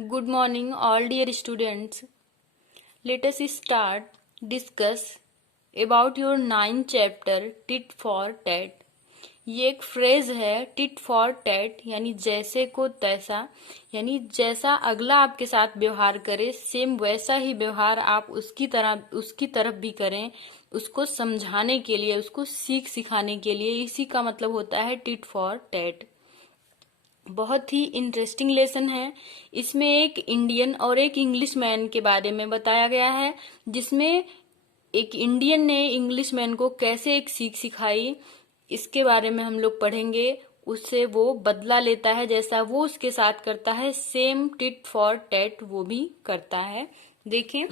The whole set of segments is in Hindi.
Good morning, all dear students. Let us start discuss about your 9th chapter tit for tat. ये एक फ्रेज है टिट फॉर टैट, यानी जैसे को तैसा, यानी जैसा अगला आपके साथ व्यवहार करे सेम वैसा ही व्यवहार आप उसकी तरफ भी करें, उसको समझाने के लिए, उसको सिखाने के लिए। इसी का मतलब होता है टिट फॉर टैट। बहुत ही इंटरेस्टिंग लेसन है। इसमें एक इंडियन और एक इंग्लिश मैन के बारे में बताया गया है, जिसमें एक इंडियन ने इंग्लिश मैन को कैसे एक सीख सिखाई, इसके बारे में हम लोग पढ़ेंगे। उससे वो बदला लेता है, जैसा वो उसके साथ करता है सेम टिट फॉर टैट वो भी करता है। देखें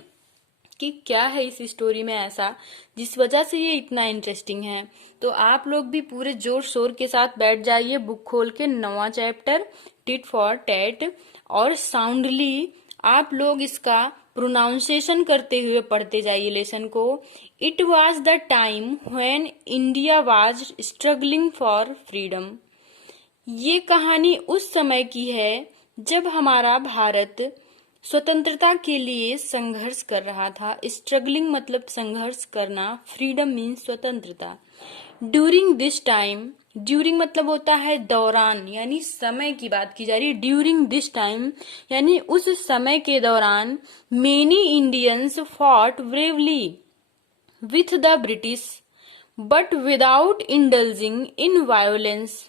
कि क्या है इस स्टोरी में ऐसा जिस वजह से ये इतना इंटरेस्टिंग है। तो आप लोग भी पूरे जोर शोर के साथ बैठ जाइए, बुक खोल के 9वां चैप्टर टिट फॉर टैट, और साउंडली आप लोग इसका प्रोनाउंसिएशन करते हुए पढ़ते जाइए लेसन को। It was the time when India was struggling for freedom. ये कहानी उस समय की है जब हमारा भारत स्वतंत्रता के लिए संघर्ष कर रहा था। स्ट्रगलिंग मतलब संघर्ष करना, फ्रीडम मीन्स स्वतंत्रता। ड्यूरिंग दिस टाइम, ड्यूरिंग मतलब होता है दौरान, यानी समय की बात की जा रही है। ड्यूरिंग दिस टाइम यानी उस समय के दौरान many Indians fought bravely with the British but without indulging in violence.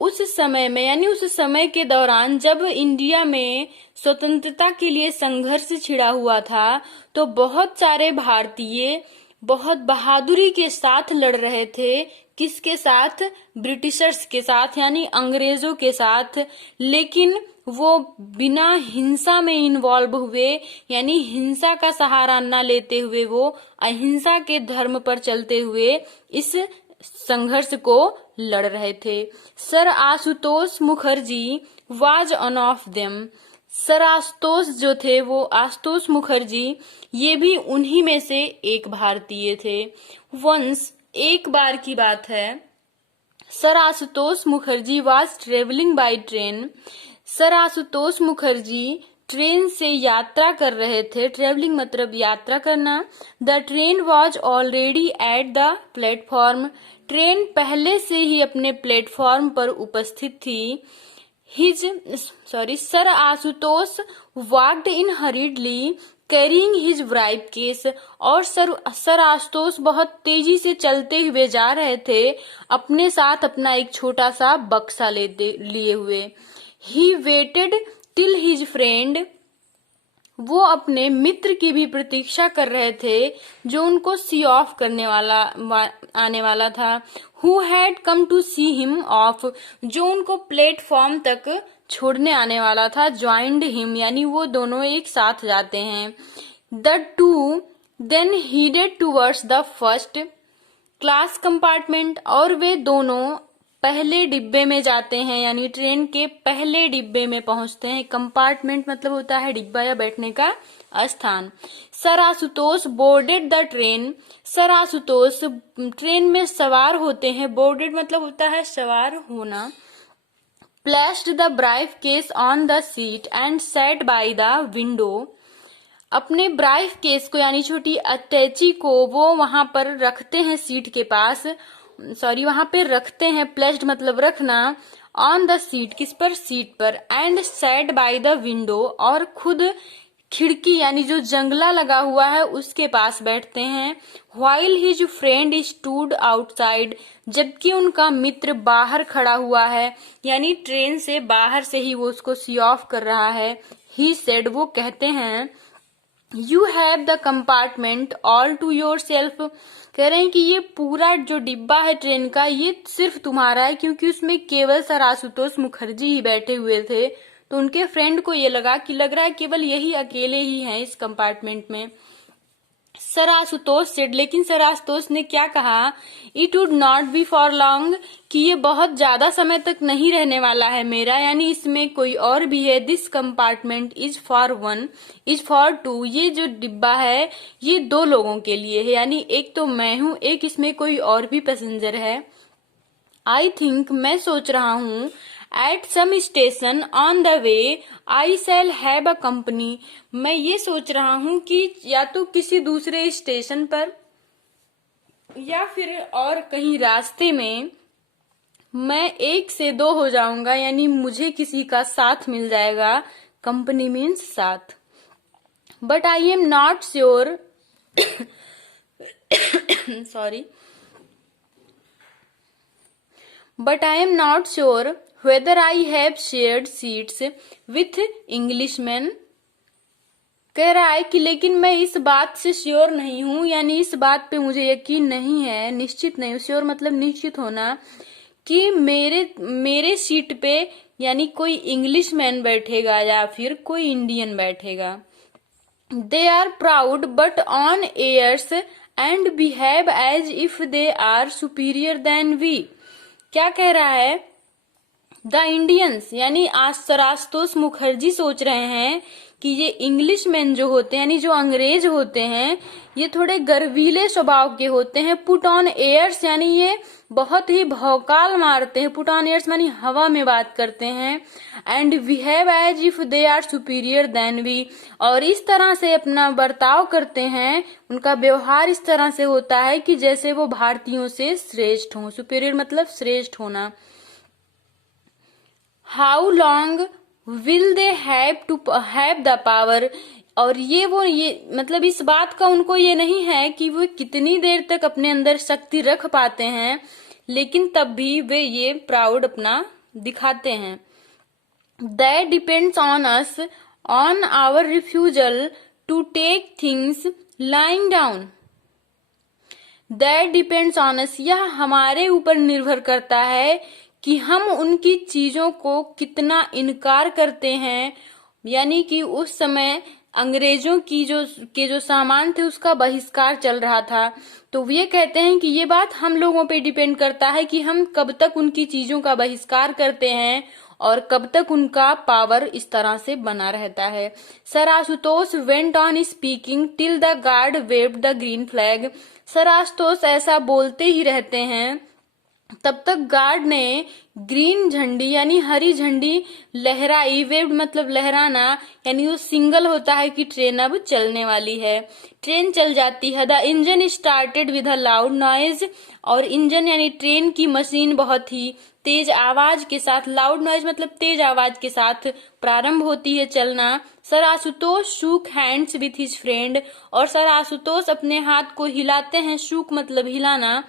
उस समय में यानी उस समय के दौरान जब इंडिया में स्वतंत्रता के लिए संघर्ष छिड़ा हुआ था, तो बहुत सारे भारतीय बहुत बहादुरी के साथ लड़ रहे थे। किसके साथ? ब्रिटिशर्स के साथ, यानी अंग्रेजों के साथ। लेकिन वो बिना हिंसा में इन्वॉल्व हुए, यानी हिंसा का सहारा न लेते हुए, वो अहिंसा के धर्म पर चलते हुए इस संघर्ष को लड़ रहे थे। Sir Ashutosh Mukherjee was one of them. Sir Ashutosh जो थे, वो आशुतोष मुखर्जी, ये भी उन्हीं में से एक भारतीय थे। वंस, एक बार की बात है, sir Ashutosh Mukherjee was travelling by train. Sir Ashutosh Mukherjee train से यात्रा कर रहे थे। ट्रेवलिंग मतलब यात्रा करना। The train was already at the platform. Train पहले से ही अपने प्लेटफॉर्म पर उपस्थित थी। Sir Ashutosh walked in hurriedly carrying his briefcase. और सर आशुतोष बहुत तेजी से चलते हुए जा रहे थे, अपने साथ अपना एक छोटा सा बक्सा लिए हुए। He waited till his friend, वो अपने मित्र की भी प्रतीक्षा कर रहे थे जो उनको सी ऑफ करने आने वाला था। Who had come to see him off, जो उनको प्लेटफॉर्म तक छोड़ने आने वाला था। ज्वाइंड हिम यानी वो दोनों एक साथ जाते हैं। The two then headed towards the first class compartment, और वे दोनों पहले डिब्बे में जाते हैं, यानी ट्रेन के पहले डिब्बे में पहुंचते हैं। कंपार्टमेंट मतलब होता है डिब्बा या बैठने का स्थान। Sir Ashutosh boarded the train. Sir Ashutosh train में सवार होते हैं। बोर्डेड मतलब होता है सवार होना। Placed the briefcase on the seat and sat by the window. अपने ब्राइफ केस को यानी छोटी अटैची को वो वहां पर रखते हैं सीट के पास, वहां पे रखते हैं। प्लेस्ड मतलब रखना। ऑन द सीट किस पर? सीट पर। And sat by the window, और खुद खिड़की यानी जो जंगला लगा हुआ है उसके पास बैठते हैं। While his friend stood outside, जबकि उनका मित्र बाहर खड़ा हुआ है, यानी ट्रेन से बाहर से ही वो उसको सी ऑफ कर रहा है। ही सेड, वो कहते हैं, you have the compartment all to yourself. कह रहे हैं कि ये पूरा जो डिब्बा है ट्रेन का, ये सिर्फ तुम्हारा है, क्योंकि उसमें केवल सर आशुतोष मुखर्जी ही बैठे हुए थे। तो उनके फ्रेंड को ये लग रहा है केवल यही अकेले ही हैं इस कंपार्टमेंट में। सर आशुतोष सेड, लेकिन सर आशुतोष ने क्या कहा? It would not be for long, कि ये बहुत ज्यादा समय तक नहीं रहने वाला है मेरा, यानी इसमें कोई और भी है। This compartment is for one, is for two, ये जो डिब्बा है ये 2 लोगों के लिए है, यानी एक तो मैं हूं, एक इसमें कोई और भी पैसेंजर है। आई थिंक, मैं सोच रहा हूं, at some station on the way I shall have a company. मैं ये सोच रहा हूँ कि या तो किसी दूसरे स्टेशन पर या फिर और कहीं रास्ते में मैं 1 से 2 हो जाऊंगा, यानी मुझे किसी का साथ मिल जाएगा। कंपनी मीन्स साथ। But I am not sure sorry, but I am not sure whether I have shared seats with Englishmen। कह रहा है कि लेकिन मैं इस बात से श्योर नहीं हूं, यानी इस बात पे मुझे यकीन नहीं है, निश्चित नहीं। श्योर मतलब निश्चित होना, कि मेरे सीट पे यानी कोई इंग्लिश मैन बैठेगा या फिर कोई इंडियन बैठेगा। They are proud put on airs and behave as if they are superior than we. क्या कह रहा है? द इंडियंस यानी आशुतोष मुखर्जी सोच रहे हैं कि ये इंग्लिश मैन जो होते हैं, यानी जो अंग्रेज होते हैं, ये थोड़े गर्वीले स्वभाव के होते हैं। पुट ऑन एयर्स यानी ये बहुत ही भौकाल मारते हैं। पुट ऑन एयर्स यानी हवा में बात करते हैं। And behave as if they are superior than we, और इस तरह से अपना बर्ताव करते हैं, उनका व्यवहार इस तरह से होता है कि जैसे वो भारतीयों से श्रेष्ठ हों। सुपीरियर मतलब श्रेष्ठ होना। How long will they have to have the power, और ये मतलब इस बात का उनको ये नहीं है कि वो कितनी देर तक अपने अंदर शक्ति रख पाते हैं, लेकिन तब भी वे ये प्राउड अपना दिखाते हैं। That depends on us on our refusal to take things lying down. That depends on us, यह हमारे ऊपर निर्भर करता है कि हम उनकी चीजों को कितना इनकार करते हैं। यानी कि उस समय अंग्रेजों की जो सामान थे उसका बहिष्कार चल रहा था, तो ये कहते हैं कि ये बात हम लोगों पे डिपेंड करता है कि हम कब तक उनकी चीजों का बहिष्कार करते हैं और कब तक उनका पावर इस तरह से बना रहता है। Sir Ashutosh went on speaking till the guard waived the green flag. Sir Ashutosh ऐसा बोलते ही रहते हैं तब तक गार्ड ने ग्रीन झंडी यानी हरी झंडी लहराई। वेव्ड मतलब लहराना, यानी वो सिंगल होता है कि ट्रेन अब चलने वाली है। ट्रेन चल जाती है। The engine started with a loud noise, और इंजन यानी ट्रेन की मशीन बहुत ही तेज आवाज के साथ, लाउड नॉइज मतलब तेज आवाज के साथ प्रारंभ होती है चलना। Sir Ashutosh shook hands with his friend, और सर आशुतोष अपने हाथ को हिलाते हैं। शूक मतलब हिलाना।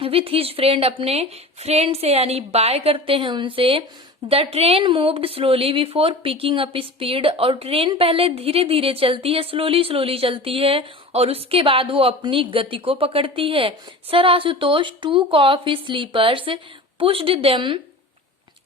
विथ हिज फ्रेंड अपने फ्रेंड से यानी बाय करते हैं उनसे। The train moved slowly before picking up speed, और ट्रेन पहले धीरे धीरे चलती है, स्लोली चलती है, और उसके बाद वो अपनी गति को पकड़ती है। Sir Ashutosh took off his slippers pushed them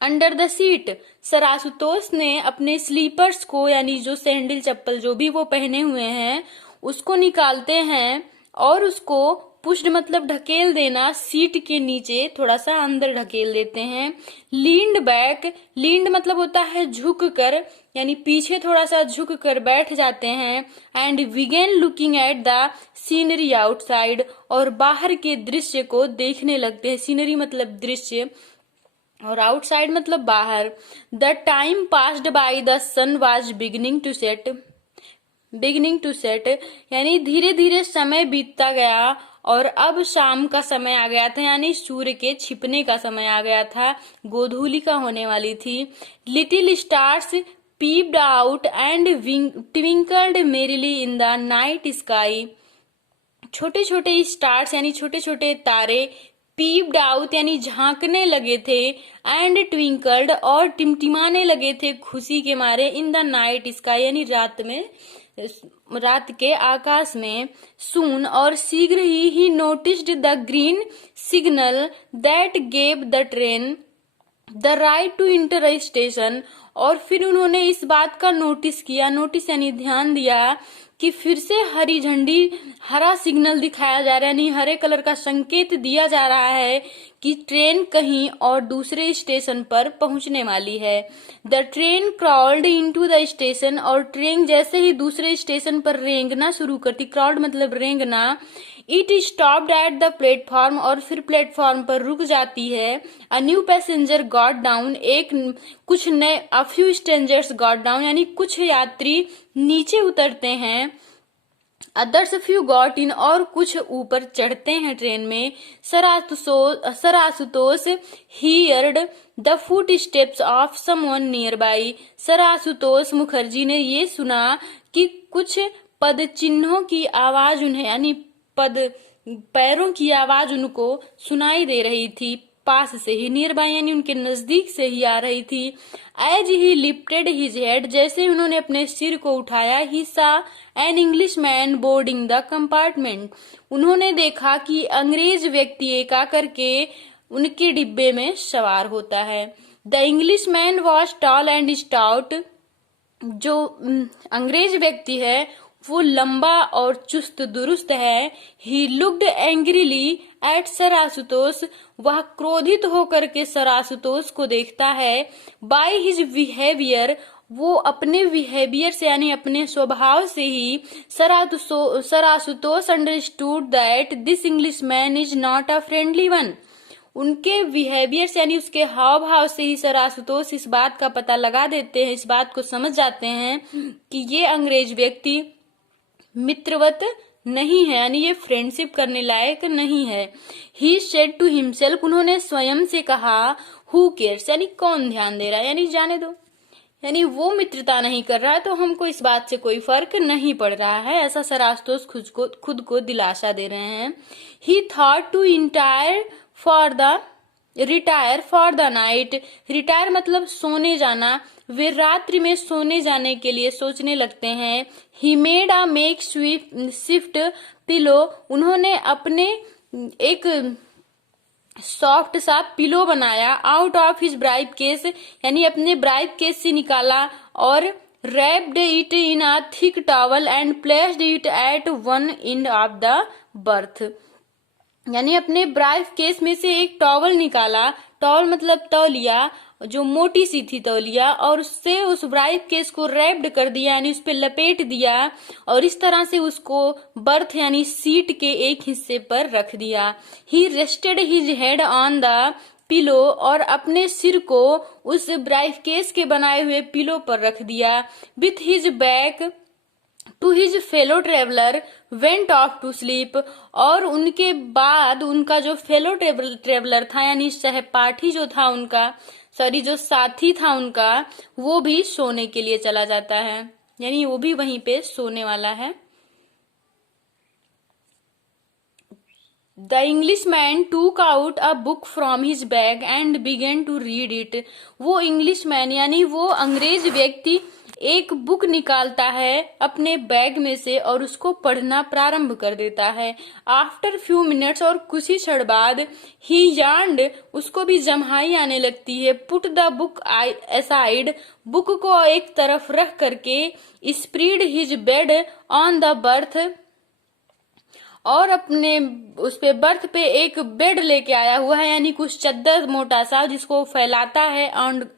under the seat. Sir Ashutosh ने अपने स्लीपर्स को यानी जो सैंडल चप्पल जो भी वो पहने हुए हैं उसको निकालते हैं और उसको पुश्ड मतलब ढकेल देना, सीट के नीचे थोड़ा सा अंदर ढकेल देते हैं। लीन्ड बैक, लीन्ड मतलब होता है झुक कर, यानी पीछे थोड़ा सा झुक कर बैठ जाते हैं। And began looking at the scenery outside, और बाहर के दृश्य को देखने लगते हैं। सीनरी मतलब दृश्य और आउटसाइड मतलब बाहर। The time passed by the sun was beginning to set, यानी धीरे धीरे समय बीतता गया और अब शाम का समय आ गया था, यानी सूर्य के छिपने का समय आ गया था, गोधूलिका होने वाली थी। Little stars peeped out and twinkled merrily in the night sky. छोटे छोटे स्टार्स यानी छोटे छोटे तारे, पीप्ड आउट यानी झांकने लगे थे, एंड ट्विंकल्ड और टिमटिमाने लगे थे खुशी के मारे, इन द नाइट स्काई यानी रात के आकाश में। सून और शीघ्र ही noticed the green signal that gave the train the right to enter a station, और फिर उन्होंने इस बात का नोटिस किया, नोटिस यानी ध्यान दिया कि फिर से हरा सिग्नल दिखाया जा रहा है, यानी हरे कलर का संकेत दिया जा रहा है कि ट्रेन कहीं और दूसरे स्टेशन पर पहुंचने वाली है। The train crawled into the station, और ट्रेन जैसे ही दूसरे स्टेशन पर रेंगना शुरू करती, क्राउड मतलब रेंगना, it stopped at the platform, और फिर प्लेटफॉर्म पर रुक जाती है। A new passenger got down, कुछ नए, a few strangers got down, यानी कुछ यात्री नीचे उतरते हैं। अदर्स फ्यू गॉट इन, और कुछ ऊपर चढ़ते हैं ट्रेन में। Sir Ashutosh heard the foot steps of someone near by, sir Ashutosh Mukherjee ने ये सुना कि कुछ पद चिन्हों की आवाज उन्हें, यानी पद पैरों की आवाज उनको सुनाई दे रही थी, पास से ही, नियर बाय यानी उनके नजदीक से ही आ रही थी। As he lifted his head, जैसे उन्होंने अपने सिर को उठाया, he saw an Englishman boarding the compartment, उन्होंने देखा कि अंग्रेज व्यक्ति एका करके उनके डिब्बे में सवार होता है। The English man was tall and stout, जो अंग्रेज व्यक्ति है वो लंबा और चुस्त दुरुस्त है। He looked angrily at sir Ashutosh, वह क्रोधित होकर के सर आशुतोष को देखता है। बाय हिज बिहेवियर, वो अपने बिहेवियर से यानी अपने स्वभाव से ही sir Ashutosh understood that this English man is not a friendly one, उनके बिहेवियर से यानी उसके हाव भाव से ही सर आशुतोष इस बात का पता लगा देते हैं, इस बात को समझ जाते हैं कि ये अंग्रेज व्यक्ति मित्रवत नहीं है, यानी ये फ्रेंडशिप करने लायक नहीं है। ही सेड टू हिमसेल्फ, उन्होंने स्वयं से कहा, हु केयर्स, यानी कौन ध्यान दे रहा है, यानी जाने दो, यानी वो मित्रता नहीं कर रहा है तो हमको इस बात से कोई फर्क नहीं पड़ रहा है, ऐसा सर आशुतोष खुद को दिलासा दे रहे हैं। He thought to retire for the night, retire मतलब सोने जाना, वे रात्रि में सोने जाने के लिए सोचने लगते हैं। He made a make shift pillow, उन्होंने अपने एक सॉफ्ट सा पिलो बनाया। Out of his bribe case, यानी अपने ब्राइब केस से निकाला, और wrapped it in a thick towel and placed it at one end of the birth, यानी अपने ब्राइफ केस में से एक टॉवल निकाला, टॉवल मतलब तौलिया, जो मोटी सी थी तौलिया, और उससे उस ब्राइफ केस को रैप्ड कर दिया, यानी उस पे लपेट दिया, और इस तरह से उसको बर्थ यानी सीट के एक हिस्से पर रख दिया। He rested his head on the pillow, और अपने सिर को उस ब्राइफ केस के बनाए हुए पिलो पर रख दिया। With his back to his fellow traveller went off to sleep, और उनके बाद उनका जो फेलो ट्रेवलर था यानी सहपाठी जो था उनका, जो साथी था उनका, वो भी सोने के लिए चला जाता है, यानी वो भी वहीं पे सोने वाला है। The Englishman took out a book from his bag and began to read it, वो इंग्लिश मैन यानी वो अंग्रेज व्यक्ति एक बुक निकालता है अपने बैग में से और उसको पढ़ना प्रारंभ कर देता है। आफ्टर फ्यू मिनट्स, और कुछ ही क्षण बाद, ही यार्नड, उसको भी जम्हाई आने लगती है। Put the book aside, book को एक तरफ रख करके, spread his bed on the birth, और अपने उस पे बर्थ पे एक बेड लेके आया हुआ है, यानी कुछ चद्दर मोटा सा जिसको फैलाता है,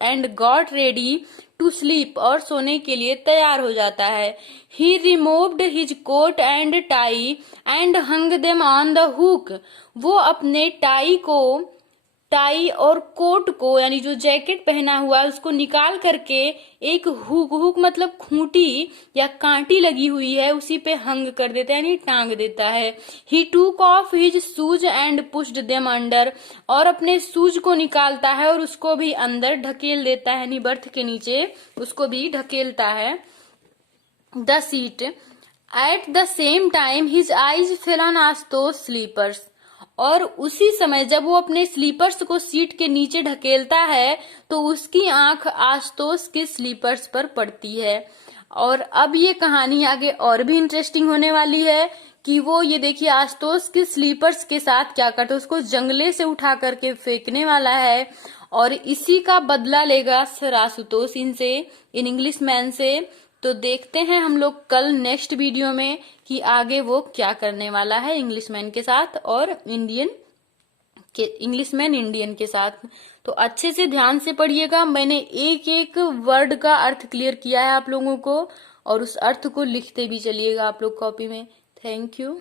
and got ready to sleep, और सोने के लिए तैयार हो जाता है। He removed his coat and tie and hung them on the hook, वो अपने टाई और कोट को, यानी जो जैकेट पहना हुआ है उसको निकाल करके एक हुक मतलब खूंटी या कांटी लगी हुई है उसी पे हंग कर देता है, यानी टांग देता है। ही टूक off his shoes and pushed them under, और अपने शूज को निकालता है और उसको भी अंदर ढकेल देता है, यानी बर्थ के नीचे उसको भी ढकेलता है। The seat at the same time his eyes fell on Ashutosh slippers, और उसी समय जब वो अपने स्लीपर्स को सीट के नीचे ढकेलता है तो उसकी आंख आशुतोष के स्लीपर्स पर पड़ती है। और अब ये कहानी आगे और भी इंटरेस्टिंग होने वाली है कि वो, ये देखिए, आशुतोष के स्लीपर्स के साथ क्या करते, उसको जंगले से उठा करके फेंकने वाला है, और इसी का बदला लेगा sir Ashutosh in English man से, तो देखते हैं हम लोग कल नेक्स्ट वीडियो में कि आगे वो क्या करने वाला है इंग्लिशमैन के साथ और इंग्लिशमैन इंडियन के साथ। तो अच्छे से ध्यान से पढ़िएगा, मैंने एक एक वर्ड का अर्थ क्लियर किया है आप लोगों को, और उस अर्थ को लिखते भी चलिएगा आप लोग कॉपी में। Thank you.